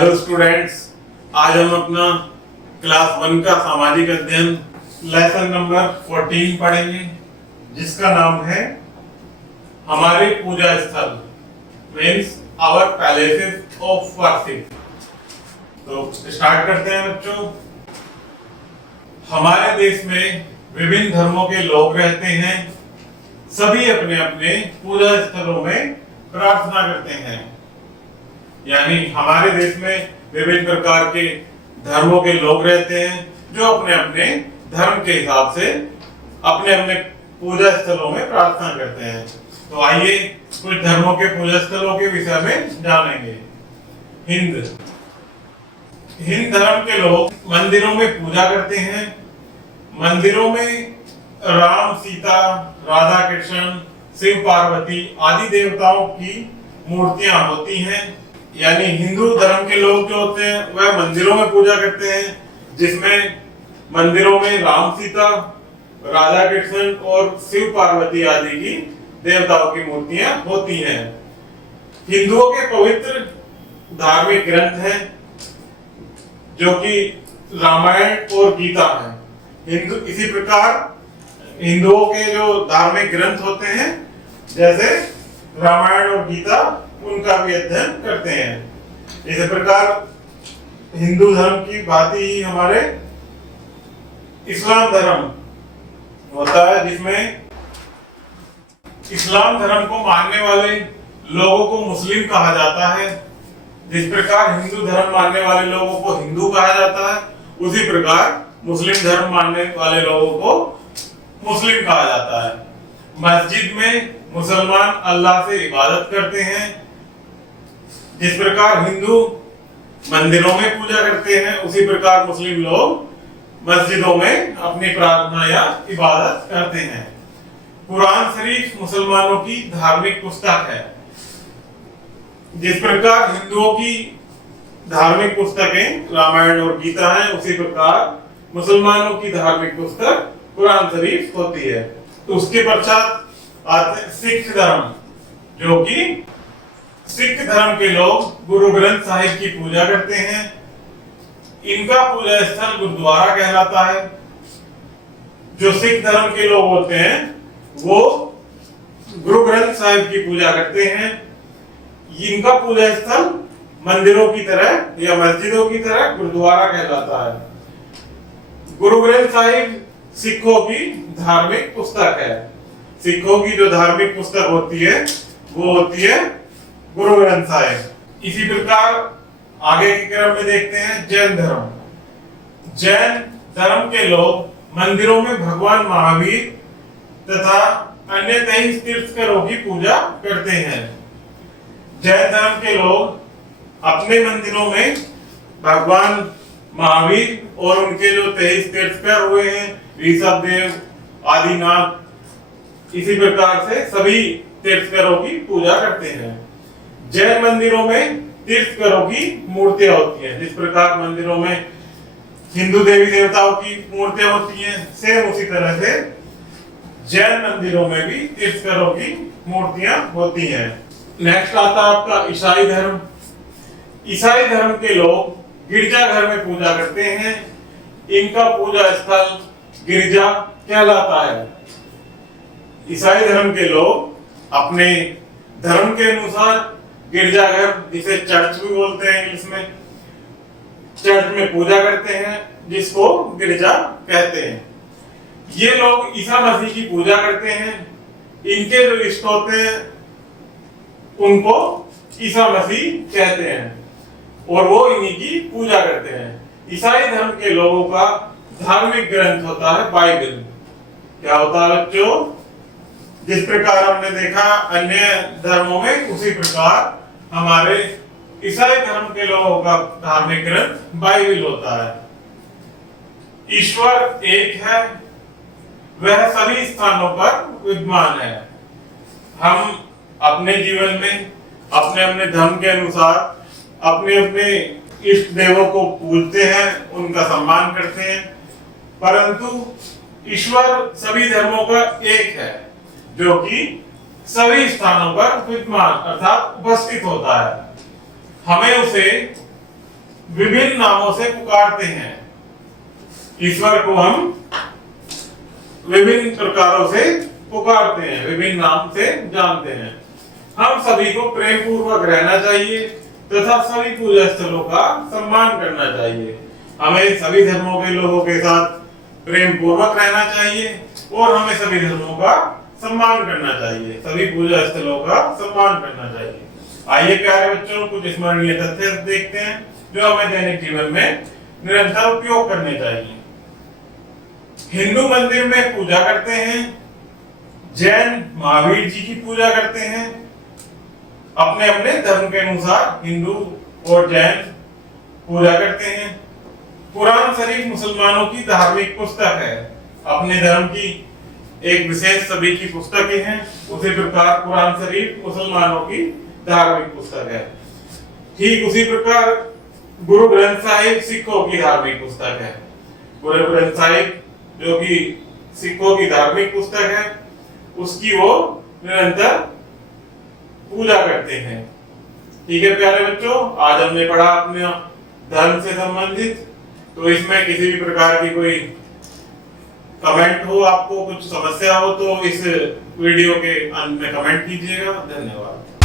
Hello students, आज हम अपना क्लास 1 का सामाजिक अध्ययन लेसन नंबर 14 पढ़ेंगे, जिसका नाम है हमारे पूजा स्थल, means our palaces of worship. तो स्टार्ट करते हैं बच्चों। हमारे देश में विभिन्न धर्मों के लोग रहते हैं। सभी अपने अपने पूजा स्थलों में प्रार्थना करते हैं। यानी हमारे देश में विभिन्न प्रकार के धर्मों के लोग रहते हैं जो अपने अपने धर्म के हिसाब से अपने अपने पूजा स्थलों में प्रार्थना करते हैं। तो आइए कुछ धर्मों के पूजा स्थलों के विषय में जानेंगे। हिंद धर्म के लोग मंदिरों में पूजा करते हैं। मंदिरों में राम, सीता, राधा कृष्ण, शिव पार्वती आदि देवताओं की मूर्तियां होती हैं। यानी हिंदू धर्म के लोग जो होते हैं वह मंदिरों में पूजा करते हैं, जिसमें मंदिरों में राम, सीता, राधा कृष्ण और शिव पार्वती आदि की देवताओं की मूर्तियां होती हैं। हिंदुओं के पवित्र धार्मिक ग्रंथ हैं जो कि रामायण और गीता है। इसी प्रकार हिंदुओं के जो धार्मिक ग्रंथ होते हैं जैसे रामायण और गीता, उनका भी अध्ययन करते हैं। इसी प्रकार हिंदू धर्म की भांति ही हमारे इस्लाम धर्म होता है, जिसमें इस्लाम धर्म को मानने वाले लोगों को मुस्लिम कहा जाता है। जिस प्रकार हिंदू धर्म मानने वाले लोगों को हिंदू कहा जाता है, उसी प्रकार मुस्लिम धर्म मानने वाले लोगों को मुस्लिम कहा जाता है। मस्जिद में मुसलमान अल्लाह से इबादत करते हैं। जिस प्रकार हिंदू मंदिरों में पूजा करते हैं, उसी प्रकार मुस्लिम लोग मस्जिदों में अपनी प्रार्थना या इबादत करते हैं। कुरान शरीफ मुसलमानों की धार्मिक पुस्तक है। जिस प्रकार हिंदुओं की धार्मिक पुस्तकें रामायण और गीता हैं, उसी प्रकार मुसलमानों की धार्मिक पुस्तक कुरान शरीफ होती है। तो उसके पश्चात आते सिख धर्म, जो कि सिख धर्म के लोग गुरु ग्रंथ साहिब की पूजा करते हैं। इनका पूजा स्थल गुरुद्वारा कहलाता है। जो सिख धर्म के लोग होते हैं वो गुरु ग्रंथ साहिब की पूजा करते हैं। इनका पूजा स्थल मंदिरों की तरह या मस्जिदों की तरह गुरुद्वारा कहलाता है। गुरु ग्रंथ साहिब सिखों की धार्मिक पुस्तक है। सिखों की जो धार्मिक पुस्तक होती है वो होती है गुरु ग्रंथ साहिब। इसी प्रकार आगे के क्रम में देखते हैं जैन धर्म। जैन धर्म के लोग मंदिरों में भगवान महावीर तथा अन्य 23 तीर्थंकरों की पूजा करते हैं। जैन धर्म के लोग अपने मंदिरों में भगवान महावीर और उनके जो 23 तीर्थंकर हुए हैं, ऋषभदेव, आदिनाथ, इसी प्रकार से सभी तीर्थंकरों की पूजा करते हैं। जैन मंदिरों में तीर्थंकरों की मूर्तियां होती हैं। जिस प्रकार मंदिरों में हिंदू देवी देवताओं की मूर्तियां होती हैं, सेम उसी तरह से जैन मंदिरों में भी तीर्थंकरों की मूर्तियां होती हैं। नेक्स्ट आता है आपका ईसाई धर्म। ईसाई धर्म के लोग गिरजाघर में पूजा करते हैं। इनका पूजा स्थल गिरजा कहलाता है। ईसाई धर्म के लोग अपने धर्म के अनुसार गिरजाघर, जिसे चर्च भी बोलते हैं इंग्लिश में, चर्च में पूजा करते हैं, जिसको गिरजा कहते हैं। ये लोग ईसा मसीह की पूजा करते हैं। इनके जो इष्ट होते हैं उनको ईसा मसीह कहते हैं और वो इन्हीं की पूजा करते हैं। ईसाई धर्म के लोगों का धार्मिक ग्रंथ होता है बाइबल। क्या होता है बच्चों? जिस प्रकार हमने देखा अन्य धर्मों में, उसी प्रकार हमारे ईसाई धर्म के लोगों का धार्मिक ग्रंथ बाइबल होता है। ईश्वर एक है, वह सभी स्थानों पर विद्यमान है। हम अपने जीवन में अपने अपने धर्म के अनुसार अपने अपने इष्ट देवों को पूजते हैं, उनका सम्मान करते हैं, परंतु ईश्वर सभी धर्मों का एक है, जो कि सभी स्थानों पर विद्यमान अर्थात उपस्थित होता है। हमें उसे विभिन्न नामों से पुकारते हैं। ईश्वर को हम विभिन्न प्रकारों से पुकारते हैं, विभिन्न नाम से जानते हैं। हम सभी को प्रेम पूर्वक रहना चाहिए तथा सभी पूजा स्थलों का सम्मान करना चाहिए। हमें सभी धर्मों के लोगों के साथ प्रेम पूर्वक रहना चाहिए और हमें सभी धर्मों का सम्मान करना चाहिए, सभी पूजा स्थलों का सम्मान करना चाहिए। आइए प्यारे बच्चों, कुछ स्मरणीय तथ्य देखते हैं जो हमें दैनिक जीवन में निरंतर उपयोग करने चाहिए। हिंदू मंदिर में पूजा करते हैं, जैन महावीर जी की पूजा करते हैं। अपने अपने धर्म के अनुसार हिंदू और जैन पूजा करते हैं। कुरान शरीफ मुसलमानों की धार्मिक पुस्तक है। अपने धर्म की एक विशेष सभी की पुस्तकें हैं, उसी प्रकार कुरान शरीफ मुसलमानों की धार्मिक पुस्तक है। ठीक उसी प्रकार गुरु ग्रंथ साहिब सिखों की धार्मिक पुस्तक है। गुरु ग्रंथ साहिब जो कि सिखों की धार्मिक पुस्तक है, उसकी वो निरंतर पूजा करते हैं। ठीक है प्यारे बच्चों, आज हमने पढ़ा अपने धर्म से संबंधित। तो इसमें किसी भी प्रकार की कोई कमेंट हो, आपको कुछ समस्या हो तो इस वीडियो के अंत में कमेंट कीजिएगा। धन्यवाद।